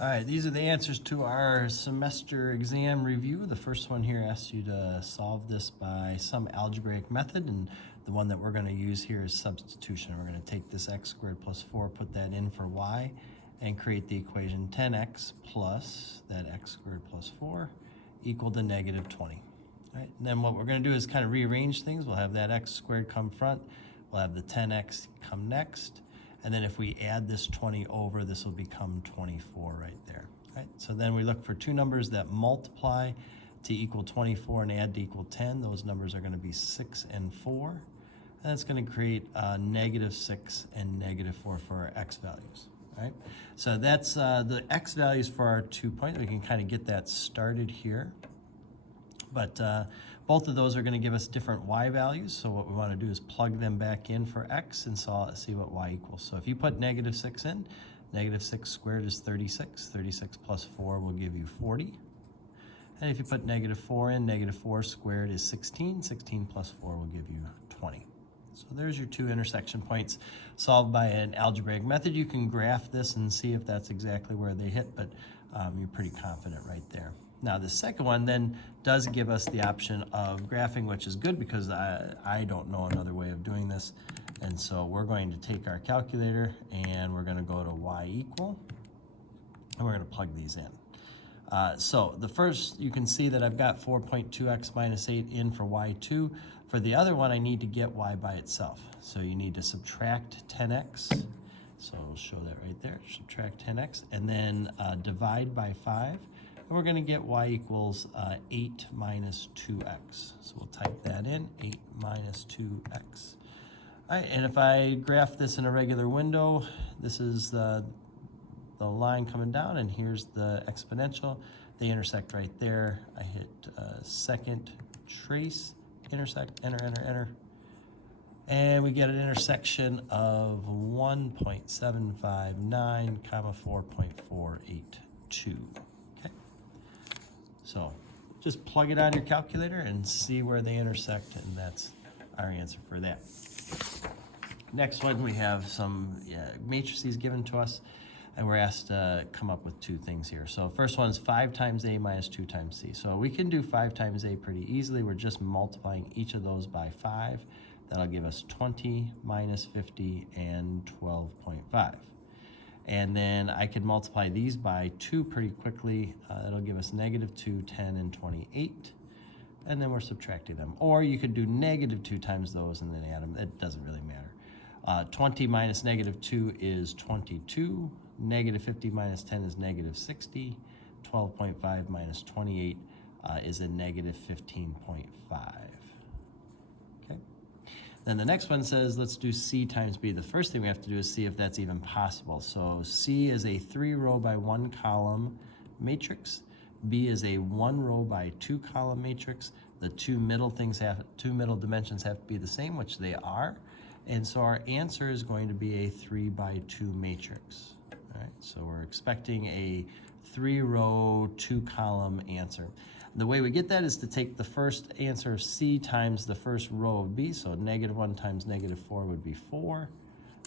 All right, these are the answers to our semester exam review. The first one here asks you to solve this by some algebraic method, and the one that we're going to use here is substitution. We're going to take this x squared plus 4, put that in for y, and create the equation 10x plus that x squared plus 4 equal to negative 20. All right, and then what we're going to do is kind of rearrange things. We'll have that x squared come front, we'll have the 10x come next, and then if we add this 20 over, this will become 24 right there. Right? So then we look for two numbers that multiply to equal 24 and add to equal 10. Those numbers are going to be 6 and 4. And that's going to create negative 6 and negative 4 for our x values. Right? So that's the x values for our 2 points. We can kind of get that started here. But both of those are going to give us different y values. So what we want to do is plug them back in for x and see what y equals. So if you put negative 6 in, negative 6 squared is 36. 36 plus 4 will give you 40. And if you put negative 4 in, negative 4 squared is 16. 16 plus 4 will give you 20. So there's your two intersection points solved by an algebraic method. You can graph this and see if that's exactly where they hit, but you're pretty confident right there. Now the second one then does give us the option of graphing, which is good because I don't know another way of doing this. And so we're going to take our calculator and we're going to go to y equal, and we're going to plug these in. So the first, you can see that I've got 4.2x minus 8 in for y2. For the other one, I need to get y by itself. So you need to subtract 10x. So I'll show that right there. Subtract 10x, and then divide by 5. And we're going to get y equals 8 minus 2x. So we'll type that in, 8 minus 2x. All right, and if I graph this in a regular window, this is the line coming down, and here's the exponential. They intersect right there. I hit second trace, intersect, enter, enter, enter. And we get an intersection of 1.759, comma 4.482. Okay. So just plug it on your calculator and see where they intersect, and that's our answer for that. Next one, we have some matrices given to us, and we're asked to come up with two things here. So first one is 5 times A minus 2 times C. So we can do 5 times A pretty easily. We're just multiplying each of those by 5. That'll give us 20 minus 50 and 12.5. And then I could multiply these by 2 pretty quickly. That'll give us negative 2, 10, and 28. And then we're subtracting them. Or you could do negative 2 times those and then add them. It doesn't really matter. 20 minus negative 2 is 22. Negative 50 minus 10 is negative 60. 12.5 minus 28 is a negative 15.5. Okay. Then the next one says, let's do C times B. The first thing we have to do is see if that's even possible. So C is a 3-row by 1-column matrix. B is a 1-row by 2-column matrix. The two middle dimensions have to be the same, which they are. And so our answer is going to be a 3 by 2 matrix. All right, so we're expecting a 3-row, 2-column answer. The way we get that is to take the first answer of C times the first row of B. So negative 1 times negative 4 would be 4.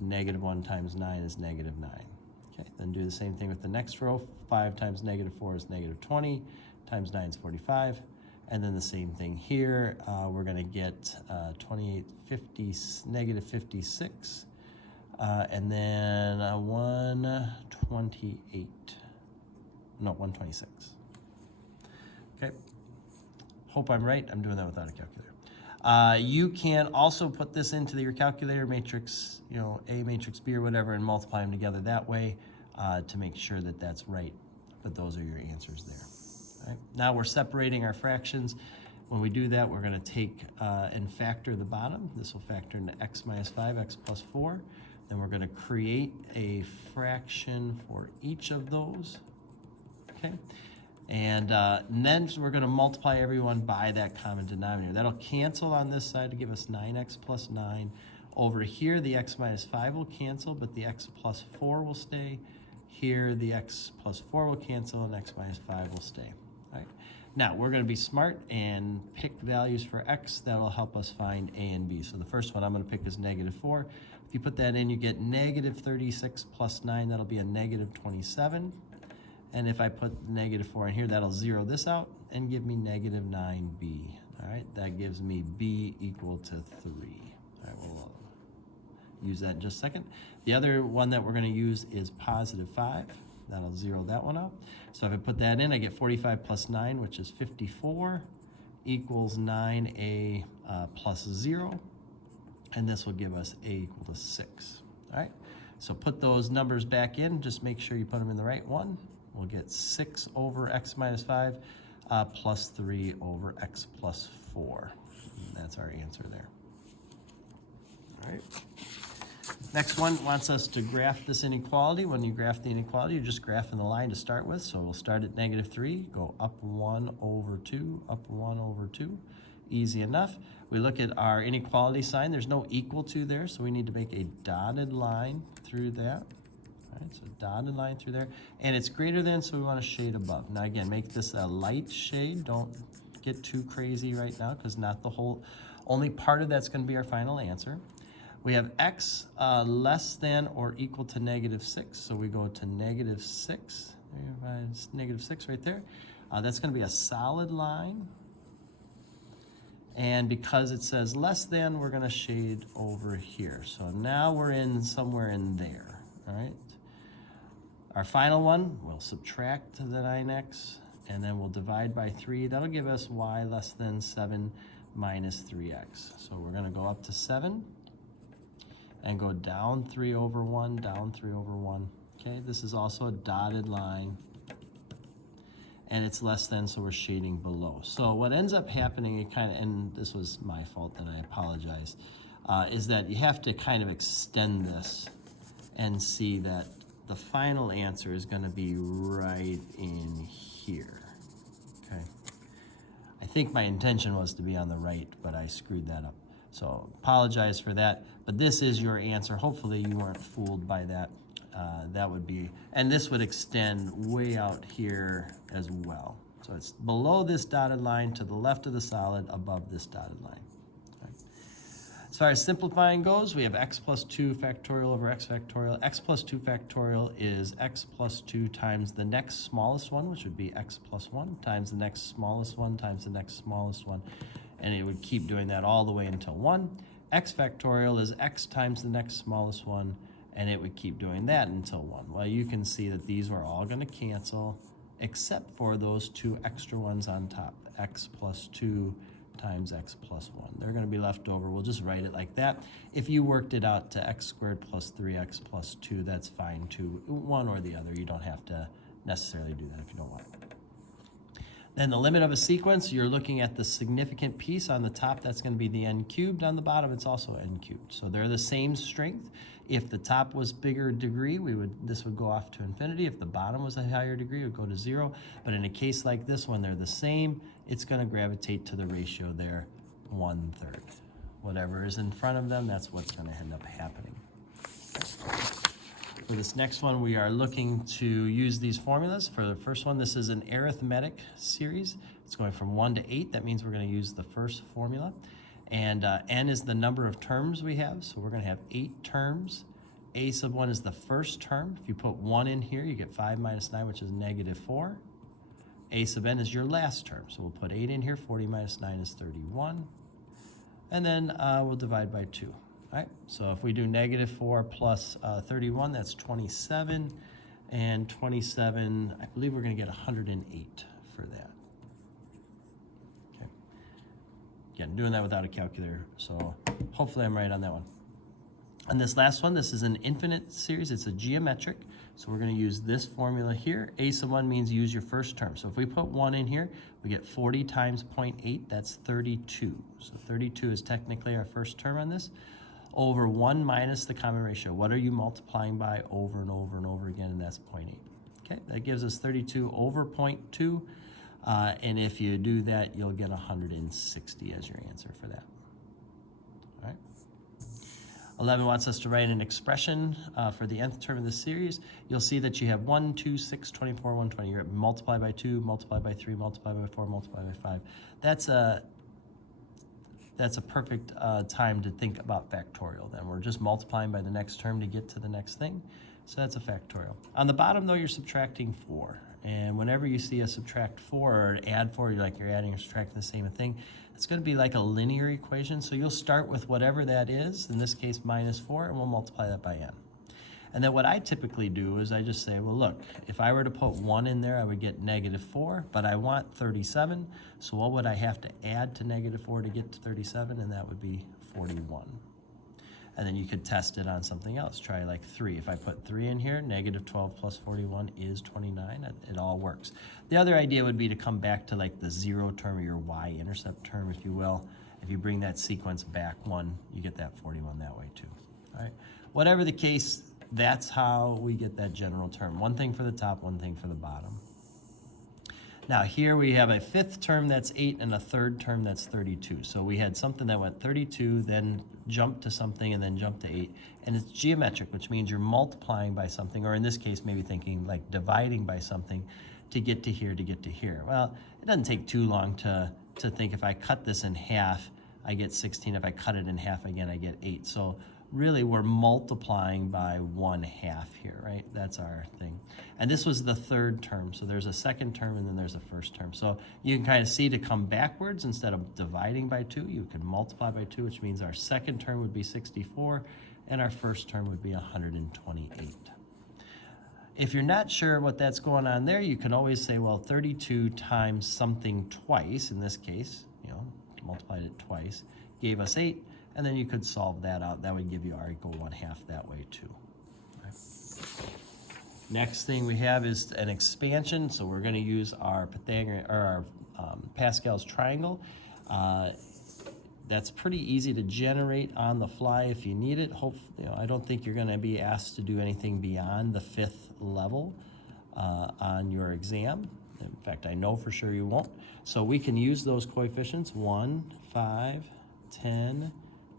Negative 1 times 9 is negative 9. Okay, then do the same thing with the next row. 5 times negative 4 is negative 20. Times 9 is 45. And then the same thing here. We're going to get negative 56. And then 128. No, 126. Okay. Hope I'm right. I'm doing that without a calculator. You can also put this into your calculator, matrix, A matrix B or whatever, and multiply them together that way to make sure that that's right. But those are your answers there. All right. Now we're separating our fractions. When we do that, we're going to take and factor the bottom. This will factor into x minus 5, x plus 4. Then we're going to create a fraction for each of those. Okay. And then we're going to multiply everyone by that common denominator. That'll cancel on this side to give us 9x plus 9. Over here, the x minus 5 will cancel, but the x plus 4 will stay. Here, the x plus 4 will cancel, and x minus 5 will stay. All right. Now, we're going to be smart and pick values for x that'll help us find A and B. So the first one I'm going to pick is negative 4. If you put that in, you get negative 36 plus 9. That'll be a negative 27. And if I put negative 4 in here, that'll zero this out and give me negative 9b. All right, that gives me b equal to 3. All right, we'll use that in just a second. The other one that we're going to use is positive 5. That'll zero that one out. So if I put that in, I get 45 plus 9, which is 54, equals 9a plus 0. And this will give us a equal to 6. All right, so put those numbers back in. Just make sure you put them in the right one. We'll get 6 over x minus 5 plus 3 over x plus 4. And that's our answer there. All right. Next one wants us to graph this inequality. When you graph the inequality, you're just graphing the line to start with. So we'll start at negative 3, go up 1 over 2, up 1 over 2. Easy enough. We look at our inequality sign. There's no equal to there, so we need to make a dotted line through that. All right, so dotted line through there. And it's greater than, so we want to shade above. Now again, make this a light shade. Don't get too crazy right now, because not the whole, only part of that's going to be our final answer. We have x less than or equal to negative 6, so we go to negative 6. There's negative 6 right there. That's going to be a solid line. And because it says less than, we're going to shade over here. So now we're in somewhere in there, all right? Our final one, we'll subtract the 9x, and then we'll divide by 3. That'll give us y less than 7 minus 3x. So we're going to go up to 7 and go down 3 over 1, down 3 over 1. Okay, this is also a dotted line. And it's less than, so we're shading below. So what ends up happening, it kind of, and this was my fault and I apologize, is that you have to kind of extend this and see that the final answer is going to be right in here. Okay. I think my intention was to be on the right, but I screwed that up. So apologize for that, but this is your answer. Hopefully you weren't fooled by that. That would be, and this would extend way out here as well. So it's below this dotted line, to the left of the solid, above this dotted line. Okay. As far as simplifying goes, we have x plus 2 factorial over x factorial. X plus 2 factorial is x plus 2 times the next smallest one, which would be x plus 1, times the next smallest one, times the next smallest one. And it would keep doing that all the way until 1. X factorial is x times the next smallest one, and it would keep doing that until 1. Well, you can see that these were all going to cancel, except for those 2 extra ones on top, x plus 2 times x plus 1. They're going to be left over. We'll just write it like that. If you worked it out to x squared plus 3x plus 2, that's fine too. One or the other. You don't have to necessarily do that if you don't want. Then the limit of a sequence, you're looking at the significant piece on the top. That's going to be the n cubed. On the bottom, it's also n cubed. So they're the same strength. If the top was bigger degree, this would go off to infinity. If the bottom was a higher degree, it would go to 0. But in a case like this, when they're the same, it's going to gravitate to the ratio there, 1/3. Whatever is in front of them, that's what's going to end up happening. For this next one, we are looking to use these formulas. For the first one, this is an arithmetic series. It's going from 1 to 8. That means we're going to use the first formula. And n is the number of terms we have, so we're going to have 8 terms. A sub 1 is the first term. If you put 1 in here, you get 5 minus 9, which is negative 4. A sub n is your last term, so we'll put 8 in here. 40 minus 9 is 31. And then we'll divide by 2. All right, so if we do negative 4 plus 31, that's 27. And 27, I believe we're going to get 108 for that. Again, doing that without a calculator, so hopefully I'm right on that one. And this last one, this is an infinite series. It's a geometric, so we're going to use this formula here. A sub 1 means use your first term. So if we put 1 in here, we get 40 times 0.8, that's 32. So 32 is technically our first term on this, over 1 minus the common ratio. What are you multiplying by over and over and over again? And that's 0.8. Okay, that gives us 32 over 0.2. And if you do that, you'll get 160 as your answer for that. All right. 11 wants us to write an expression for the nth term of this series. You'll see that you have 1, 2, 6, 24, 120. You're multiply by 2, multiply by 3, multiply by 4, multiply by 5. That's a perfect time to think about factorial. Then we're just multiplying by the next term to get to the next thing. So that's a factorial. On the bottom, though, you're subtracting 4. And whenever you see a subtract 4 or an add 4, you're adding or subtracting the same thing, it's going to be like a linear equation. So you'll start with whatever that is, in this case minus 4, and we'll multiply that by n. And then what I typically do is I just say, well, look, if I were to put 1 in there, I would get negative 4, but I want 37. So what would I have to add to negative 4 to get to 37? And that would be 41. And then you could test it on something else. Try like 3. If I put 3 in here, negative 12 plus 41 is 29. It all works. The other idea would be to come back to like the 0 term or your y-intercept term, if you will. If you bring that sequence back 1, you get that 41 that way too. All right. Whatever the case, that's how we get that general term. One thing for the top, one thing for the bottom. Now here we have a 5th term that's 8 and a 3rd term that's 32. So we had something that went 32, then jumped to something, and then jumped to 8. And it's geometric, which means you're multiplying by something, or in this case, maybe thinking like dividing by something to get to here, to get to here. Well, it doesn't take too long to think if I cut this in half, I get 16. If I cut it in half again, I get 8. So really we're multiplying by 1/2 here, right? That's our thing. And this was the 3rd term. So there's a 2nd term and then there's a 1st term. So you can kind of see to come backwards, instead of dividing by 2, you can multiply by 2, which means our 2nd term would be 64 and our 1st term would be 128. If you're not sure what that's going on there, you can always say, well, 32 times something twice, in this case, multiplied it twice, gave us 8. And then you could solve that out. That would give you r equal 1/2 that way too. Okay. Next thing we have is an expansion. So we're going to use our Pythagorean or our Pascal's triangle. That's pretty easy to generate on the fly if you need it. I don't think you're going to be asked to do anything beyond the 5th level on your exam. In fact, I know for sure you won't. So we can use those coefficients: 1, 5, 10,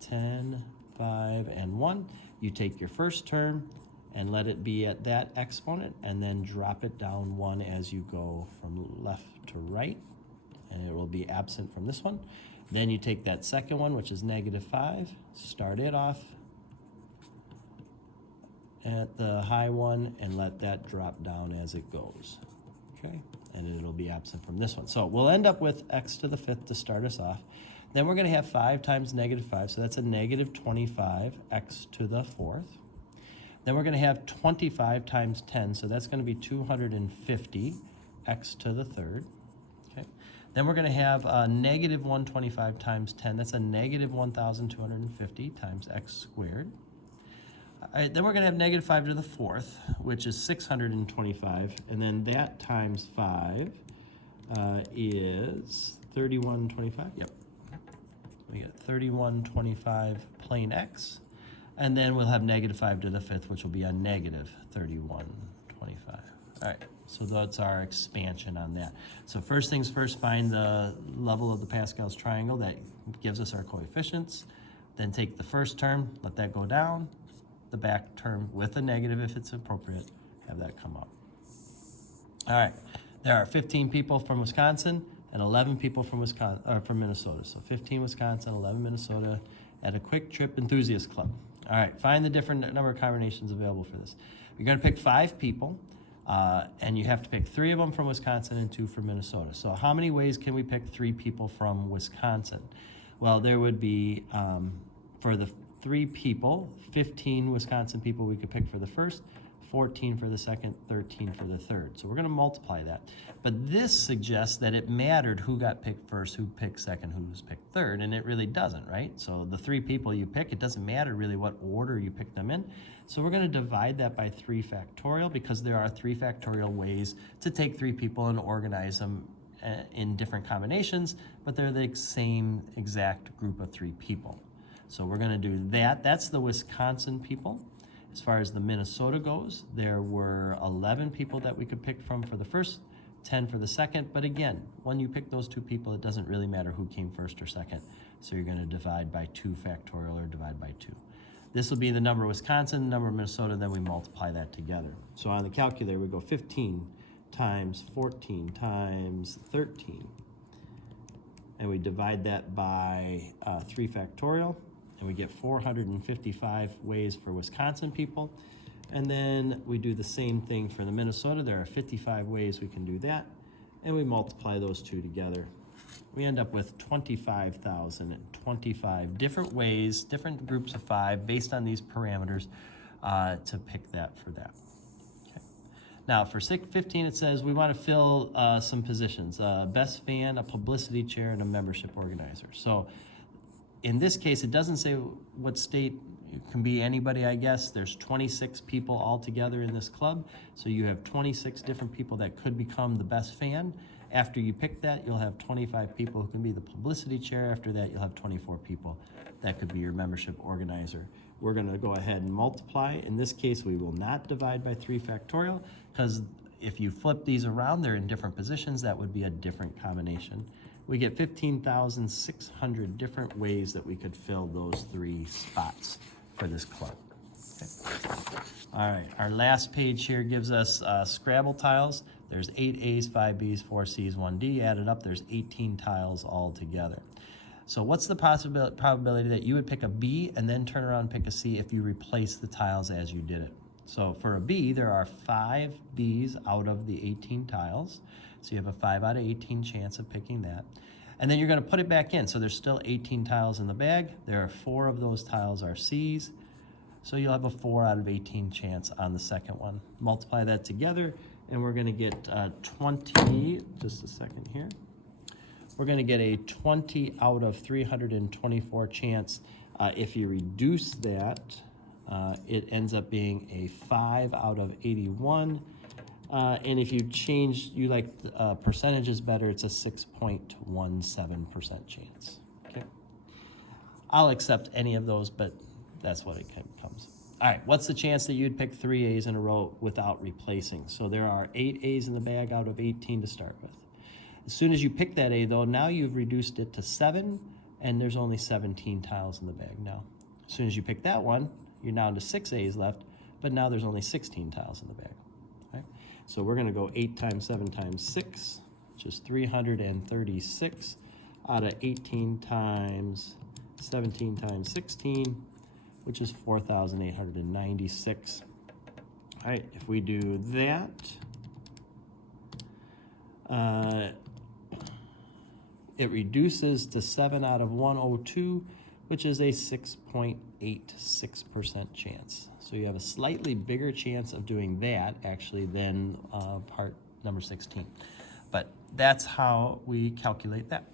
10, 5, and 1. You take your first term and let it be at that exponent, and then drop it down 1 as you go from left to right, and it will be absent from this one. Then you take that second one, which is negative 5, start it off at the high one, and let that drop down as it goes. Okay, and it'll be absent from this one. So we'll end up with x to the 5th to start us off. Then we're going to have 5 times negative 5, so that's a negative 25 x to the 4th. Then we're going to have 25 times 10, so that's going to be 250 x to the 3rd. Okay. Then we're going to have negative 125 times 10, that's a negative 1,250 times x squared. All right, then we're going to have negative 5 to the 4th, which is 625, and then that times 5 is 3125. Yep. We get 3125 plain x, and then we'll have negative 5 to the 5th, which will be a negative 3125. All right, so that's our expansion on that. So first things first, find the level of the Pascal's triangle that gives us our coefficients. Then take the first term, let that go down. The back term with a negative if it's appropriate, have that come up. All right, there are 15 people from Wisconsin and 11 people from Minnesota. So 15 Wisconsin, 11 Minnesota at a Quick Trip Enthusiast Club. All right, find the different number of combinations available for this. You're going to pick 5 people, and you have to pick 3 of them from Wisconsin and 2 from Minnesota. So how many ways can we pick 3 people from Wisconsin? Well, there would be, for the 3 people, 15 Wisconsin people we could pick for the first, 14 for the second, 13 for the third. So we're going to multiply that. But this suggests that it mattered who got picked first, who picked second, who was picked third, and it really doesn't, right? So the 3 people you pick, it doesn't matter really what order you pick them in. So we're going to divide that by 3 factorial, because there are 3 factorial ways to take 3 people and organize them in different combinations, but they're the same exact group of 3 people. So we're going to do that. That's the Wisconsin people. As far as the Minnesota goes, there were 11 people that we could pick from for the first, 10 for the second. But again, when you pick those 2 people, it doesn't really matter who came first or second. So you're going to divide by 2 factorial or divide by 2. This will be the number of Wisconsin, the number of Minnesota, then we multiply that together. So on the calculator, we go 15 times 14 times 13. And we divide that by 3 factorial. And we get 455 ways for Wisconsin people. And then we do the same thing for the Minnesota. There are 55 ways we can do that. And we multiply those two together. We end up with 25,025 different ways, different groups of 5 based on these parameters to pick that for that. Okay. Now for 15, it says we want to fill some positions, best fan, a publicity chair, and a membership organizer. So in this case, it doesn't say what state. It can be anybody, I guess. There's 26 people altogether in this club. So you have 26 different people that could become the best fan. After you pick that, you'll have 25 people who can be the publicity chair. After that, you'll have 24 people that could be your membership organizer. We're gonna go ahead and multiply. In this case, we will not divide by 3 factorial, because if you flip these around, they're in different positions. That would be a different combination. We get 15,600 different ways that we could fill those 3 spots for this club. Okay. All right, our last page here gives us Scrabble tiles. There's 8 A's, 5 B's, 4 C's, 1 D. Added up, there's 18 tiles altogether. So what's the probability that you would pick a B and then turn around and pick a C if you replace the tiles as you did it? So for a B, there are 5 B's out of the 18 tiles. So you have a 5 out of 18 chance of picking that. And then you're gonna put it back in. So there's still 18 tiles in the bag. There are 4 of those tiles are C's. So you'll have a 4 out of 18 chance on the second one. Multiply that together and we're gonna get 20, just a second here. We're gonna get a 20 out of 324 chance. If you reduce that, it ends up being a 5 out of 81. And if you change, you like percentages better, it's a 6.17% chance. Okay. I'll accept any of those, but that's what it comes. All right, what's the chance that you'd pick 3 A's in a row without replacing? So there are 8 A's in the bag out of 18 to start with. As soon as you pick that A though, now you've reduced it to 7, and there's only 17 tiles in the bag now. As soon as you pick that one, you're down to 6 A's left, but now there's only 16 tiles in the bag. Okay? So we're gonna go 8 times 7 times 6, which is 336 out of 18 times 17 times 16, which is 4,896. All right, if we do that, it reduces to 7 out of 102, which is a 6.86% chance. So you have a slightly bigger chance of doing that actually than part number 16. But that's how we calculate that.